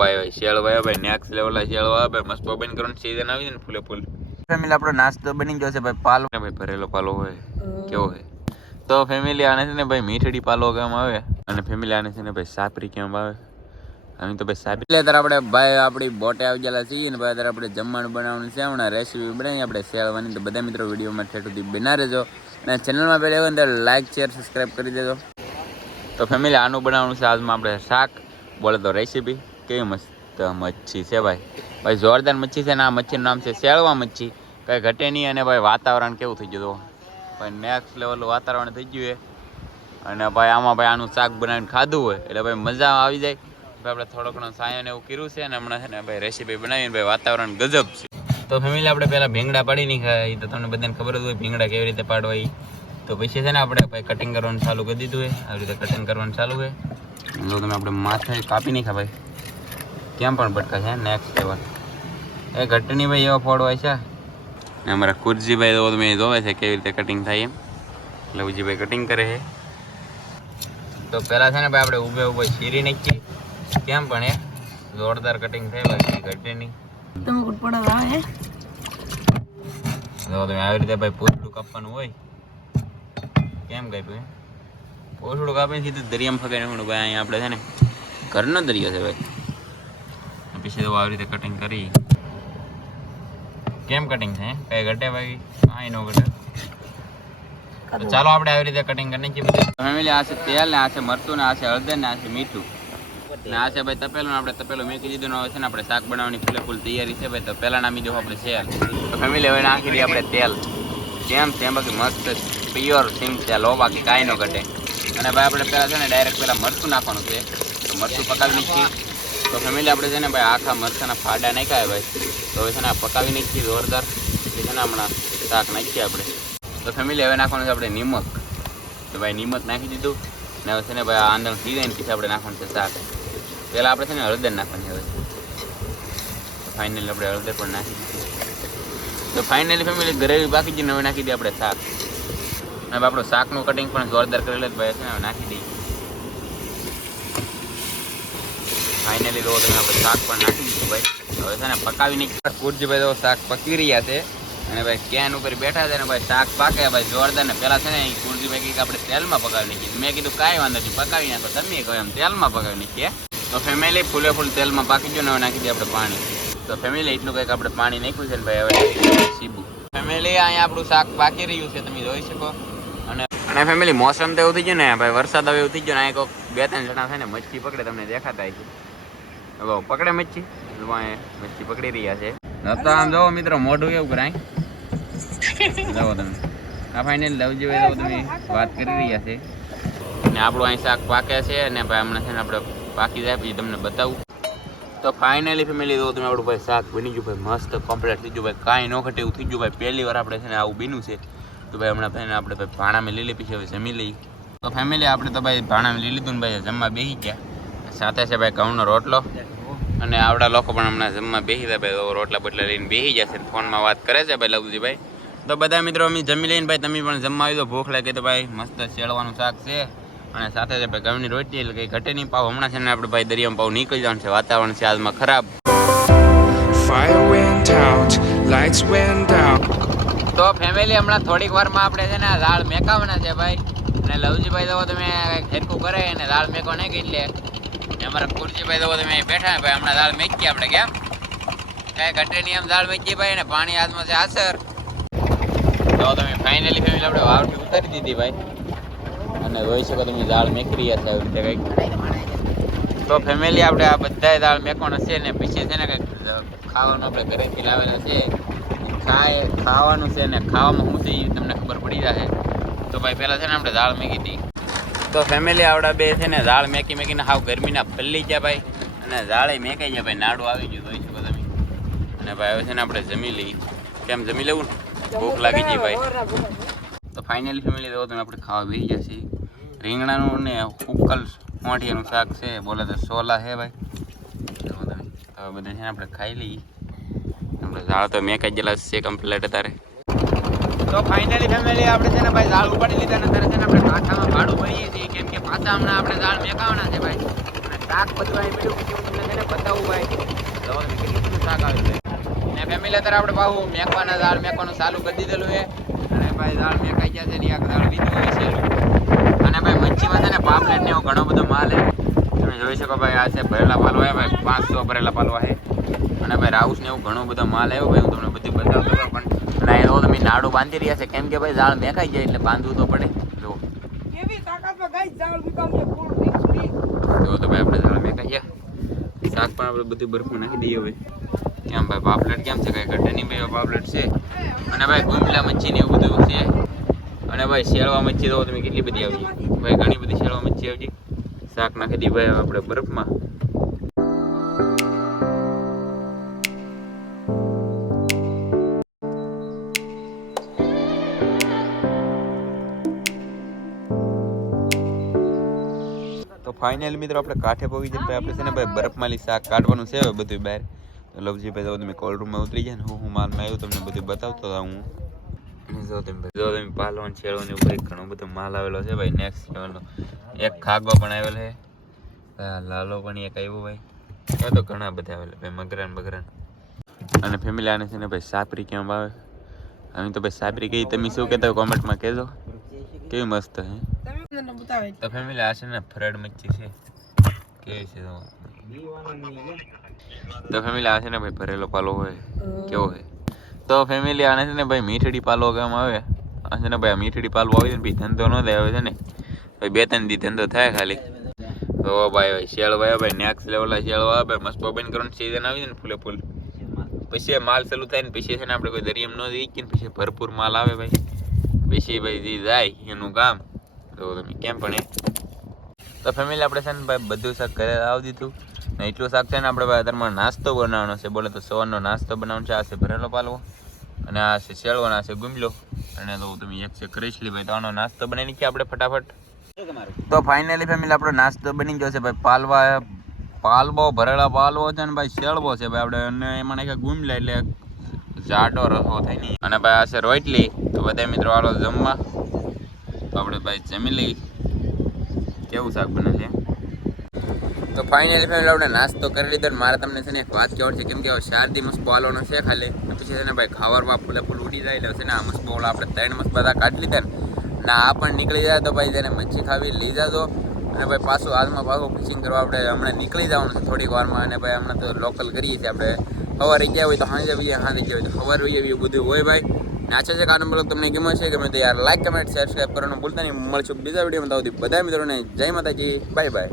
ભાઈ વાય શેળ વાય ભાઈ નેક્સ્ટ લેવલ શેળ વાય ભાઈ મસ્ત બંધ કરવાની સીઝન આવી ને ફૂલે ફૂલ. ફેમિલી આપણો નાસ્તો બની ગયો છે ભાઈ પાલો. ભાઈ ભરેલો પાલો હોય કેવો હોય. તો ફેમિલી આને છે ને ભાઈ મીઠડી પાલો કહેવામાં આવે અને ફેમિલી આને છે ને ભાઈ સાપરી કહેવામાં આવે. અમે તો ભાઈ સાપરી એટલે ત્યારે આપણે ભાઈ આપણી બોટે આવી ગયેલા છીએ ને ભાઈ અત્યારે આપણે જમવાનું બનાવવાનું છે હમણાં રેસીપી બનાવી આપણે શેળવાની. તો બધા મિત્રો વિડીયોમાં ઠેઠ સુધી બના રહેજો. અને ચેનલમાં પહેલાં હોય ત્યારે લાઇક શેર સબસ્ક્રાઈબ કરી દેજો. તો ફેમિલી આનું બનાવવાનું છે આજમાં આપણે શાક બોલે તો રેસીપી કેવી મસ્ત મચ્છી છે ભાઈ. ભાઈ જોરદાર મચ્છી છે ને આ મચ્છીનું નામ છે શેળવા મચ્છી. કંઈ ઘટે નહીં અને ભાઈ વાતાવરણ કેવું થઈ ગયું. ભાઈ નેક્સ્ટ લેવલ વાતાવરણ થઈ ગયું એ. અને ભાઈ આમાં ભાઈ આનું શાક બનાવીને ખાધું હોય, એટલે ભાઈ મજા આવી જાય. ભાઈ આપણે થોડો ઘણો સાયો ને એવું કર્યું છે અને હમણાં છે ને ભાઈ રેસીપી બનાવીને ભાઈ વાતાવરણ ગજબ છે. તો ફેમિલી આપણે પહેલાં ભીંગડા પાડી નહીં ખાય તો તમને બધાને ખબર જ હોય ભીંગડા કેવી રીતે પાડવા. તો પછી છે ને આપણે ભાઈ કટિંગ કરવાનું ચાલુ કરી દીધું હોય આવી રીતે કટિંગ કરવાનું ચાલુ હોય જો તમે આપણે માથે કાપી નહીં ભાઈ. કેમ પણ ભટકા છે નેક્સ્ટ લેવલ એ ઘટની ભાઈ એવા ફોડ હોય છે? ને અમારા કુરજીભાઈ તો તમે જોવે છે કેવી રીતે કટિંગ થાય એમ. લવજીભાઈ કટિંગ કરે છે. તો પહેલાં છે ને ભાઈ આપણે ઊભે ઊભે શીરી નાખીએ. કેમ પણ એ જોરદાર કટિંગ થાય ભાઈ ઘટે નહીં તમે કુટપડા આવે જો તમે આવી રીતે ભાઈ પૂછડું કાપવાનું હોય કેમ કાપ્યું એ પૂછડું કાપીને સીધું દરિયામાં ફગાઈ નાખવાનું ભાઈ અહીંયા આપણે છે ને ઘરનો દરિયો છે ભાઈ. પછી તો આવી રીતે કટિંગ કરી કેમ કટિંગ છે કઈ ઘટે ભાઈ કાંઈ ન ઘટે તો ચાલો આપણે આવી રીતે કટિંગ કરી નાખીએ બધું ફેમિલી આ છે તેલ ને આ છે મરચું ને આ છે હળદર ને આ છે મીઠું ને આ છે ભાઈ તપેલું આપણે તપેલું મેકી દીધું હવે છે ને આપણે શાક બનાવવાની ફૂલે ફૂલ તૈયારી છે ભાઈ તો પહેલાં નામી દઉં આપણે તેલ તો ફેમિલી હવે નાખી દઈએ આપણે તેલ. જેમ તેમ બાકી મસ્ત પ્યોર સિંગ તેલ હો બાકી કાંઈ ન ઘટે. અને ભાઈ આપણે પહેલાં છે ને ડાયરેક્ટ પહેલાં મરચું નાખવાનું છે. તો મરચું પકાવી નાખીએ. તો ફેમિલી આપણે છે ને ભાઈ આખા મરચાના ફાડા નાખ્યા ભાઈ. તો હવે છે ને પકાવી નાખીએ જોરદાર. પછી છે ને હમણાં શાક નાખીએ આપણે. તો ફેમિલી હવે નાખવાનું છે આપણે નિમક. તો ભાઈ નિમક નાખી દીધું. ને હવે છે ને ભાઈ આ થઈ જાય પછી આપણે નાખવાનું છે શાક. પહેલાં આપણે છે ને હળદર નાખવાની હવે. ફાઇનલી આપણે હળદર પણ નાખી દીધી. તો ફાઇનલી ફેમિલી ગ્રેવી બાકી જઈને હવે નાખી દઈએ આપણે શાક. અને આપણું શાકનું કટિંગ પણ જોરદાર કરેલું ભાઈ. છે ને નાખી દઈએ. ફાઇનલી તો શાક પણ નાખી દીધું ભાઈ. હવે છે ને પકાવી નહીં કુરજીભાઈ તો શાક પકી રહ્યા છે. અને ભાઈ કેન ઉપર બેઠા છે ને ભાઈ શાક પાકે ભાઈ જોરદાર ને પેલા છે ને કુરજીભાઈ કીધું આપણે તેલમાં પકાવી નાખીએ. મેં કીધું કાંઈ વાંધો નહીં, પકાવી નાખો. તમે કહો એમ તેલમાં પકાવી નાખીએ. તો ફેમિલી ફૂલે ફૂલ તેલમાં પાકી ગયું ને નાખી દઈએ આપણે પાણી. તો ફેમિલી એટલું કંઈક આપણે પાણી નાખ્યું છે ને ભાઈ, હવે સીબું. ફેમિલી અહીંયા આપણું શાક પાકી રહ્યું છે, તમે જોઈ શકો. અને અને ફેમિલી મોસમ તો એવું થઈ ગયું ને, ભાઈ વરસાદ હવે એવું થઈ ગયો ને, અહીંયા કોઈક બે ત્રણ જણા થાય ને મચ્છી પકડે તમને દેખાતા છે હવે પકડે મચ્છી. જો મચ્છી પકડી રહ્યા છે. નતા, આમ જો મિત્રો, મોઢું કેવું કરાય. જાઓ તમે. આ ફાઇનલ લવજી ભાઈ તમે વાત કરી રહ્યા છે. ને આપણું અહીં શાક પાકે છે અને ભાઈ હમણાં છે ને આપણે પાકી જાય, પછી તમને બતાવું. તો ફાઇનલી ફેમિલી તો તમે આપણું ભાઈ શાક બની ગયું, ભાઈ મસ્ત કમ્પ્લીટ થઈ ગયું, ભાઈ કાંઈ ન ઘટે એવું થઈ ગયું, ભાઈ પહેલી વાર આપણે છે ને આવું બીનું છે. તો ભાઈ હમણાં ભાઈને આપણે ભાઈ ભાણામાં લઈ લઈ પછી હવે જમી લઈ તો ફેમિલી આપણે તો ભાઈ ભાણામાં લઈ લીધું ને ભાઈ, જમવા બેસી ગયા. સાથે છે ભાઈ ઘઉંનો રોટલો. અને આવડા લોકો પણ હમણાં જમવા બેસી જાય ભાઈ રોટલા બોટલા લઈને બેસી જશે ફોનમાં વાત કરે છે ભાઈ લવજીભાઈ. તો બધા મિત્રો અમે જમી લઈને ભાઈ તમે પણ જમવા આવી દો ભૂખ લાગે તો ભાઈ મસ્ત શેળવાનું શાક છે. અને સાથે છે ભાઈ ઘઉંની રોટલી એટલે કંઈ ઘટે નહીં પાવ. હમણાં છે ને આપણે ભાઈ દરિયામાં પાવ નીકળી જવાનું છે વાતાવરણ છે આજમાં ખરાબ. Fire went out, lights went out. તો ફેમિલી હમણાં થોડીક વારમાં આપણે છે ને દાળ મેકાવાના છે ભાઈ. અને લવજીભાઈ તો તમે હેરકું કરે અને દાળ મેકો નહીં ગઈ એટલે અમારા કુરજીભાઈ તો તમે બેઠા ને ભાઈ, હમણાં દાળ મેકી આપણે કેમ કઈ ઘટે નહીં એમ દાળ મેકીએ ભાઈ ને પાણી હાથમાં છે આસર. તો તમે ફાઇનલી ફેમિલી આપણે વાવટી ઉતારી દીધી ભાઈ. અને જોઈ શકો તમે દાળ મેકરી હશે આવી રીતે કંઈક. તો ફેમિલી આપણે આ બધાય દાળ મેકવાના છે ને પીછે છે ને કંઈક ખાવાનું આપણે ઘરેથી લાવેલા છે. ખાય, ખાવાનું છે ને ખાવામાં શું છે એ તમને ખબર પડી જશે. તો ભાઈ પહેલાં છે ને આપણે દાળ મેકી હતી. તો ફેમિલી આવડા બે છે ને ઝાડ મેકી મેકીને હાવ ગરમીના ફલ્લી ગયા ભાઈ. અને ઝાડે મેકાઈ ગયા ભાઈ, નાડું આવી ગયું, જોઈ શકો તમે. અને ભાઈ હવે છે ને આપણે જમી લઈ કેમ જમી લેવું? ને ભૂખ લાગી ગઈ ભાઈ. તો ફાઇનલી ફેમિલી તો તમે આપણે ખાવા બેસી ગયા છીએ. રીંગણાનું ને ઉકલ મોઢિયાનું શાક છે, બોલે તો સોલા છે ભાઈ. તો બધા છે ને આપણે ખાઈ લઈએ. આપણે ઝાડ તો મેં કઈ ગયેલા છે કમ્પ્લીટ અત્યારે. તો ફાઇનલી ફેમિલી આપણે છે ને ભાઈ ઝાડ ઉપાડી લીધા ને ત્યારે છે ને આપણે કાંઠામાં ભાડું ભરીએ છીએ. કેમ કે પાછા હમણાં આપણે ઝાડ મેકાવાના છે ભાઈ. શાક બધું પડ્યું પછી હું તમને છે બતાવું ભાઈ. તો બધું શાક આવે છે ને ફેમિલી અત્યારે આપણે ભાવું મેકવાના ઝાડ મેકવાનું ચાલુ કરી દીધેલું છે. અને ભાઈ ઝાડ મેકાઈ ગયા છે ને એક ઝાડ લીધું હોય છે. અને ભાઈ મચ્છીમાં છે ને પાપલેટ ને એવો ઘણો બધો માલ છે. તમે જોઈ શકો ભાઈ, આ છે ભરેલા પાલો છે ભાઈ. પાંચસો ભરેલા પાલો છે. અને ભાઈ રાઉસ ને એવું ઘણો બધો માલ આવ્યો ભાઈ. હું તમને બધું બતાવતો પણ. નાડું બાંધી રહ્યા છે. કેમ કે ભાઈ ઝાડ મેકાઈ જાય એટલે બાંધવું તો પડે. જો જો તો ભાઈ આપણે ઝાડ મેકાઈએ શાક પણ આપણે બધું બરફમાં નાખી દઈએ હવે. કેમ ભાઈ પાપલેટ કેમ છે? કઈ ઘટે નહીં ભાઈ પાપલેટ છે. અને ભાઈ ગુંદલા મચ્છી ને એવું બધું છે. અને ભાઈ શેળવા મચ્છી તો તમે કેટલી બધી આવી. ભાઈ ઘણી બધી શેળવા મચ્છી આવી શાક નાખી દી ભાઈ આપણે બરફમાં. ફાઇનલી મિત્રો આપણે કાંઠે પહોંચી જઈને ભાઈ આપણે છે ને ભાઈ બરફમાંથી શાક કાઢવાનું છે હવે બધું બહાર. લવજી લવજીભાઈ જો તમે કોલ્ડ રૂમમાં ઉતરી જાય ને હું હું માલમાં આવ્યું તમને બધું બતાવતો હતા હું. જો તમે જો તમે પાલવન છેડવાનું એવું ઘણો બધો માલ આવેલો છે ભાઈ નેક્સ્ટ લેવલનો એક ખાગો પણ આવેલો છે. લાલો પણ એક આવ્યો ભાઈ. એ તો ઘણા બધા આવેલા ભાઈ મગરાન બગરાન. અને ફેમિલી આને છે ને ભાઈ સાપરી કેમ આવે અમે તો ભાઈ સાપરી કઈ તમે શું કહેતા કોમેન્ટમાં કહેજો. કેવી મસ્ત હે મને બતાવે. તો ફેમિલી આ છે ને ફ્રેડ મચ્છી છે. કેવી છે તો ફેમિલી આ છે ને ભાઈ ભરેલો પાલો હોય. કેવો હોય? તો ફેમિલી આને છે ને ભાઈ મીઠડી પાલો કહેવામાં આવે. આ છે ને ભાઈ મીઠડી પાલો આવી ને ભાઈ ધંધો ન થાય આવે છે ને ભાઈ બે ત્રણ દી ધંધો થાય ખાલી. તો ભાઈ ભાઈ શેળ ભાઈ ભાઈ નેક્સ્ટ લેવલ શેળ આવે ભાઈ મસ્ત બંધ કરવાનું સીઝન આવી છે ને ફૂલે ફૂલ. પછી માલ ચાલુ થાય ને પછી છે ને આપણે કોઈ દરિયમ ન દઈ કે પછી ભરપૂર માલ આવે ભાઈ. પછી ભાઈ જે જાય એનું કામ. તો તમે કેમ પણ તો ફેમિલી આપણે છે ને ભાઈ બધું શાક ઘરે આવી દીધું. ને એટલું શાક છે ને આપણે ભાઈ અત્યારમાં નાસ્તો બનાવવાનો છે. બોલે તો સવારનો નાસ્તો બનાવવાનો છે. આ છે ભરેલો પાલવો. અને આ છે શેળવો અને આ છે ગુમલો અને તો તમે એક છે કરીશ લી ભાઈ. તો આનો નાસ્તો બનાવી નાખીએ આપણે ફટાફટ? તો ફાઇનલી ફેમિલી આપણો નાસ્તો બની ગયો છે ભાઈ. પાલવા, પાલવો, ભરેલા પાલવો છે ને ભાઈ, શેળવો છે ભાઈ. આપણે અને એમાં નાખ્યા ગુમલા એટલે જાડો રસો થઈ નહીં. અને ભાઈ આ છે રોટલી. તો બધા મિત્રો આલો જમવા. આપણે ભાઈ જમી લઈ કેવું શાક બને છે? તો ફાઇનલી ફેમિલી આપણે નાસ્તો કરી લીધો ને મારે તમને છે ને એક વાત કહેવાની છે. કેમ કે શારદી દી મસ્બો છે ખાલી. પછી છે ને ભાઈ ખાવારમાં ફૂલે ફૂલ ઉડી જાય એટલે છે ને આ મસ્બો આપણે ત્રણ મસ્ત બધા કાઢી લીધા ને. ને આ પણ નીકળી જાય તો ભાઈ તેને મચ્છી ખાવી લઈ જાજો. અને ભાઈ પાછું હાથમાં પાછું ફિશિંગ કરવા આપણે હમણાં નીકળી જવાનું છે થોડીક વારમાં. અને ભાઈ હમણાં તો લોકલ કરીએ છીએ આપણે. સવારે ગયા હોય તો સાંજે બીજે સાંજે ગયા હોય તો સવારે બીજે એવું બધું હોય ભાઈ. નાચે છે કારણ બ્લોગ તમને ગમે છે ગમે તો યાર લાઈક કમેન્ટ સબસ્ક્રાઈબ કરવાનું ભૂલતા નહીં. મળશું બીજા વિડીયોમાં. તો બધા મિત્રોને જય માતાજી. Bye bye